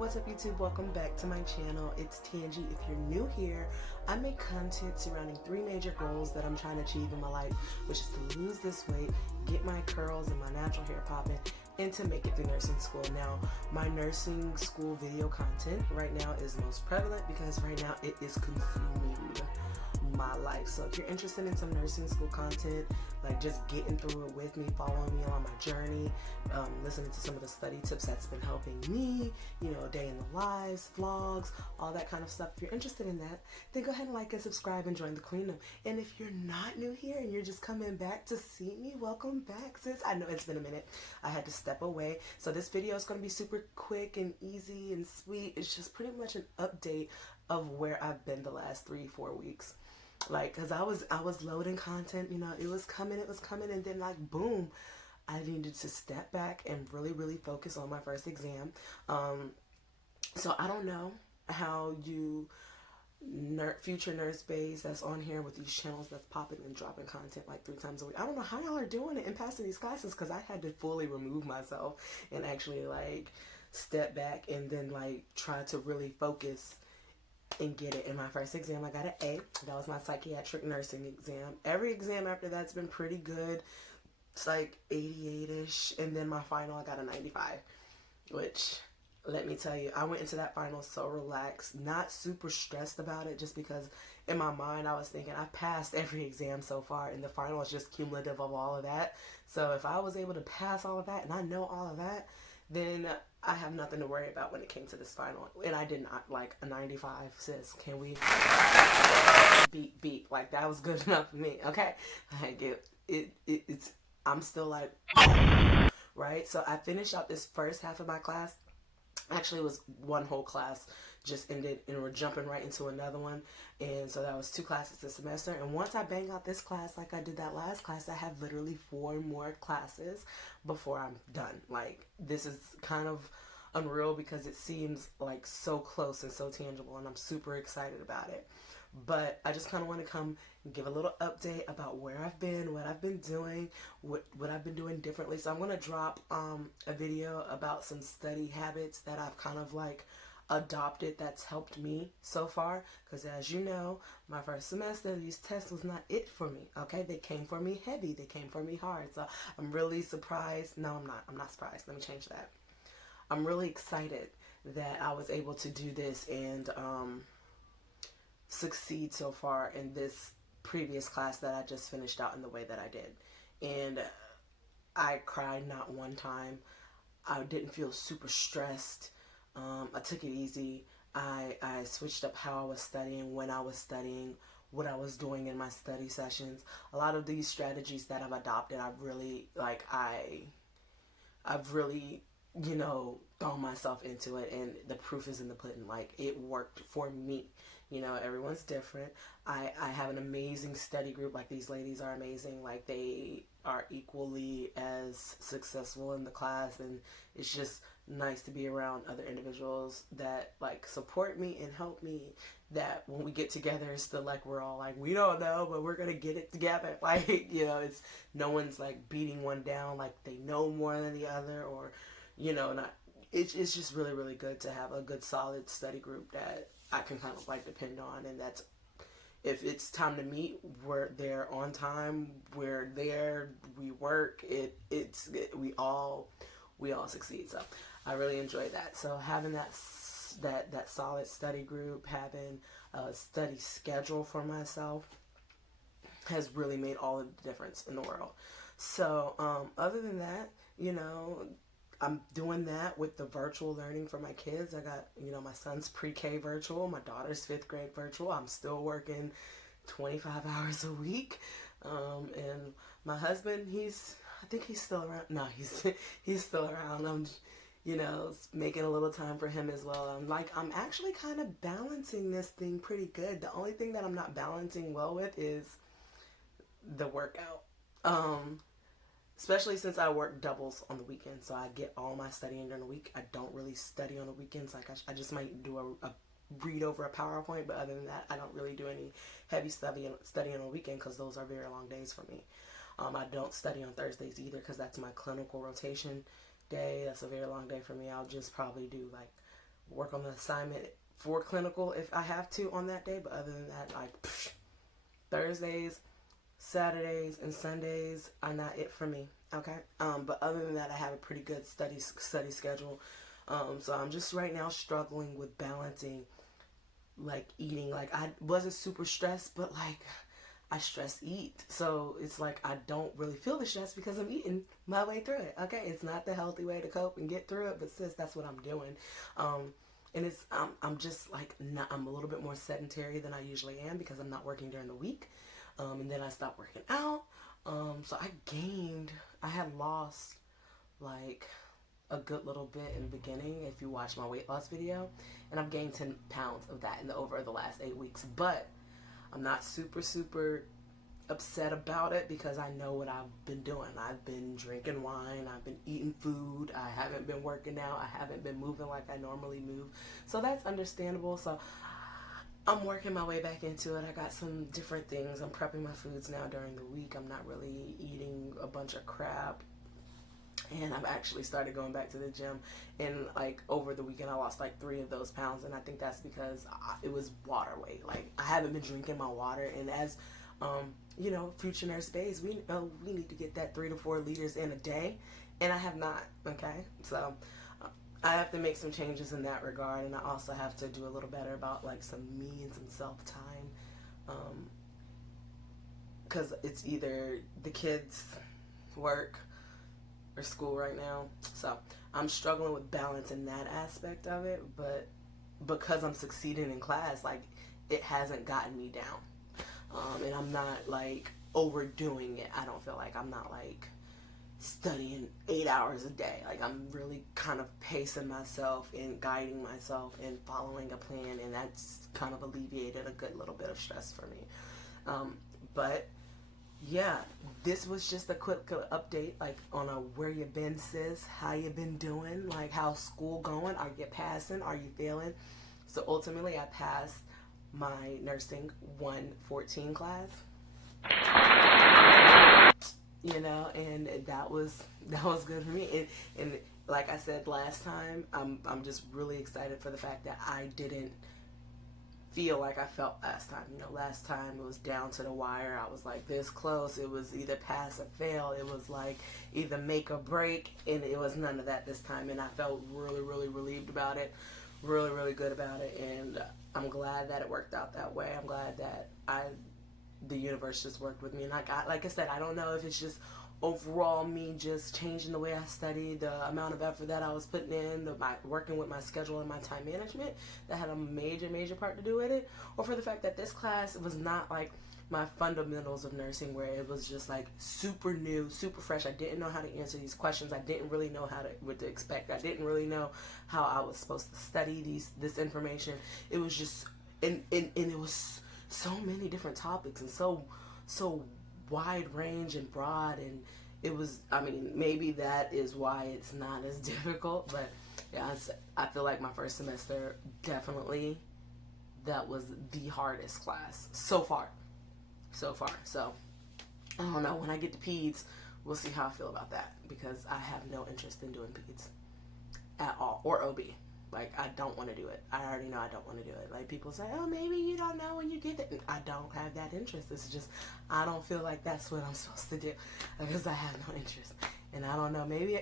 What's up YouTube? Welcome back to my channel. It's Tangie. If you're new here, I make content surrounding three major goals that I'm trying to achieve in my life, which is to lose this weight, get my curls and my natural hair popping, and to make it through nursing school. Now, my nursing school video content right now is most prevalent because right now it is consuming my life. So if you're interested in some nursing school content, like just getting through it with me, following me on my journey, listening to some of the study tips that's been helping me, day in the lives, vlogs, all that kind of stuff. If you're interested in that, then go ahead and like and subscribe and join the Queendom. And if you're not new here and you're just coming back to see me, welcome back, sis. I know it's been a minute. I had to step away. So this video is going to be super quick and easy and sweet. It's just pretty much an update of where I've been the last 3-4 weeks. Like, cause I was loading content, it was coming, and then like boom, I needed to step back and really focus on my first exam. So I don't know how you future nurse bays that's on here with these channels that's popping and dropping content like 3 times a week. I don't know how y'all are doing it and passing these classes, because I had to fully remove myself and actually like step back and then like try to really focus and get it. In my first exam, I got an A. That was my psychiatric nursing exam. Every exam after that's been pretty good. It's like 88-ish. And then my final, I got a 95. Which, let me tell you, I went into that final so relaxed. Not super stressed about it, just because in my mind I was thinking I've passed every exam so far, and the final is just cumulative of all of that. So if I was able to pass all of that, and I know all of that, then I have nothing to worry about when it came to this final. And I did not like a 95, sis. Can we beep beep? Like, that was good enough for me. Okay, like it's I'm still like right. So I finished out this first half of my class. Actually, it was one whole class just ended, and we're jumping right into another one. And so that was 2 classes this semester. And once I bang out this class like I did that last class, I have literally 4 more classes before I'm done. Like, this is kind of unreal because it seems like so close and so tangible, and I'm super excited about it. But I just kind of want to come and give a little update about where I've been, what I've been doing, what I've been doing differently. So I'm going to drop a video about some study habits that I've kind of like adopted that's helped me so far, because as you know, my first semester, these tests was not it for me. Okay, they came for me heavy, they came for me hard. So I'm really surprised. No, I'm not surprised. Let me change that. I'm really excited that I was able to do this and succeed so far in this previous class that I just finished out in the way that I did. And I cried not one time. I didn't feel super stressed. I took it easy. I switched up how I was studying, when I was studying, what I was doing in my study sessions. A lot of these strategies that I've adopted, I've really thrown myself into it, and the proof is in the pudding. Like, it worked for me. Everyone's different. I have an amazing study group. Like, these ladies are amazing. Like, they are equally as successful in the class, and it's just nice to be around other individuals that like support me and help me, that when we get together, it's still like we're all like, we don't know, but we're gonna get it together. Like, it's no one's like beating one down like they know more than the other, or not. It's just really good to have a good solid study group that I can kind of like depend on, and that's, if it's time to meet, we're there on time, we're there, we work, we all succeed. So I really enjoy that. So having that solid study group, having a study schedule for myself has really made all of the difference in the world. So other than that, I'm doing that with the virtual learning for my kids. I got, my son's pre-K virtual, my daughter's 5th grade virtual. I'm still working 25 hours a week. And my husband, I think he's still around. No, he's still around. I'm, making a little time for him as well. I'm actually kind of balancing this thing pretty good. The only thing that I'm not balancing well with is the workout. Especially since I work doubles on the weekends, so I get all my studying during the week. I don't really study on the weekends. Like, I just might do a read over a PowerPoint, but other than that, I don't really do any heavy studying on the weekend, because those are very long days for me. I don't study on Thursdays either, because that's my clinical rotation day. That's a very long day for me. I'll just probably do like work on the assignment for clinical if I have to on that day. But other than that, like, Thursdays, Saturdays, and Sundays are not it for me. Okay. But other than that, I have a pretty good study schedule. So I'm just right now struggling with balancing, like, eating. Like, I wasn't super stressed, but like, I stress eat. So it's like I don't really feel the stress because I'm eating my way through it. Okay, it's not the healthy way to cope and get through it, but sis, that's what I'm doing. And it's I'm just like I'm a little bit more sedentary than I usually am because I'm not working during the week. And then I stopped working out. So I had lost like a good little bit in the beginning if you watch my weight loss video, and I've gained 10 pounds of that over the last 8 weeks. But I'm not super upset about it because I know what I've been doing. I've been drinking wine, I've been eating food, I haven't been working out, I haven't been moving like I normally move. So that's understandable. So I'm working my way back into it. I got some different things. I'm prepping my foods now during the week. I'm not really eating a bunch of crap. And I've actually started going back to the gym, and like over the weekend I lost like 3 of those pounds, and I think that's because it was water weight. Like, I haven't been drinking my water, and as you know, future nurse babes, we know we need to get that 3 to 4 liters in a day, and I have not. Okay, so I have to make some changes in that regard, and I also have to do a little better about like some me and some self-time, because it's either the kids' work or school right now. So I'm struggling with balance in that aspect of it, but because I'm succeeding in class, like, it hasn't gotten me down. And I'm not like overdoing it. I don't feel like I'm not like studying 8 hours a day. Like, I'm really kind of pacing myself and guiding myself and following a plan, and that's kind of alleviated a good little bit of stress for me. But yeah, this was just a quick update, like, on where you been, sis, how you been doing, like, how's school going, are you passing, are you failing? So ultimately I passed my nursing 114 class, you know, and that was good for me. And like I said last time, I'm just really excited for the fact that I didn't feel like I felt last time. You know, last time it was down to the wire. I was like this close. It was either pass or fail. It was like either make or break, and it was none of that this time. And I felt really relieved about it, really good about it, and I'm glad that it worked out that way. I'm glad that the universe just worked with me, and like I said, I don't know if it's just overall me just changing the way I study, the amount of effort that I was putting in, working with my schedule and my time management, that had a major part to do with it, or for the fact that this class was not like my fundamentals of nursing, where it was just like super new, super fresh. I didn't know how to answer these questions. I didn't really know what to expect. I didn't really know how I was supposed to study this information. It was just, and it was so many different topics, and so wide range and broad, and it was, I mean, maybe that is why it's not as difficult, but yeah, I feel like my first semester, definitely, that was the hardest class so far. So I don't know, when I get to peds, we'll see how I feel about that, because I have no interest in doing peds at all, or OB. Like, I don't want to do it. I already know I don't want to do it. Like, people say, oh, maybe you don't know when you get it. I don't have that interest. It's just, I don't feel like that's what I'm supposed to do, because I have no interest. And I don't know, maybe,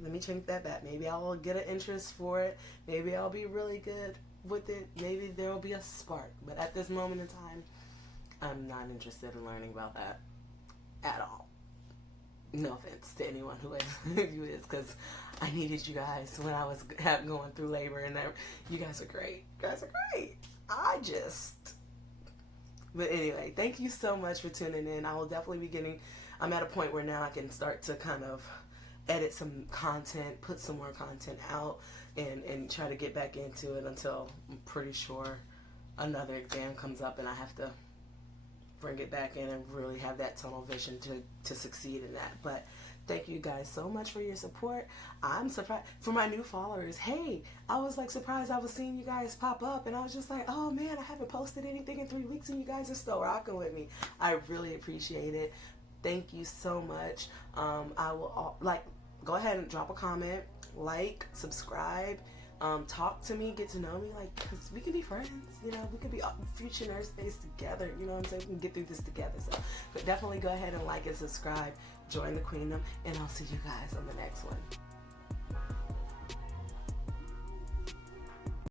let me change that back. Maybe I'll get an interest for it. Maybe I'll be really good with it. Maybe there'll be a spark. But at this moment in time, I'm not interested in learning about that at all. No offense to anyone who is, because I needed you guys when I was going through labor, and you guys are great. But anyway, thank you so much for tuning in. I will definitely be I'm at a point where now I can start to kind of edit some content, put some more content out, and try to get back into it until I'm pretty sure another exam comes up and I have to bring it back in and really have that tunnel vision to succeed in that. But thank you guys so much for your support. I'm surprised for my new followers. Hey, I was like surprised I was seeing you guys pop up, and I was just like, oh man, I haven't posted anything in 3 weeks and you guys are still rocking with me. I really appreciate it. Thank you so much. I will go ahead and drop a comment, like, subscribe, talk to me, get to know me, like, because we can be friends, you know, we could be future nurse days together, you know what I'm saying? We can get through this together. So, but definitely go ahead and like and subscribe, join the queendom, and I'll see you guys on the next one.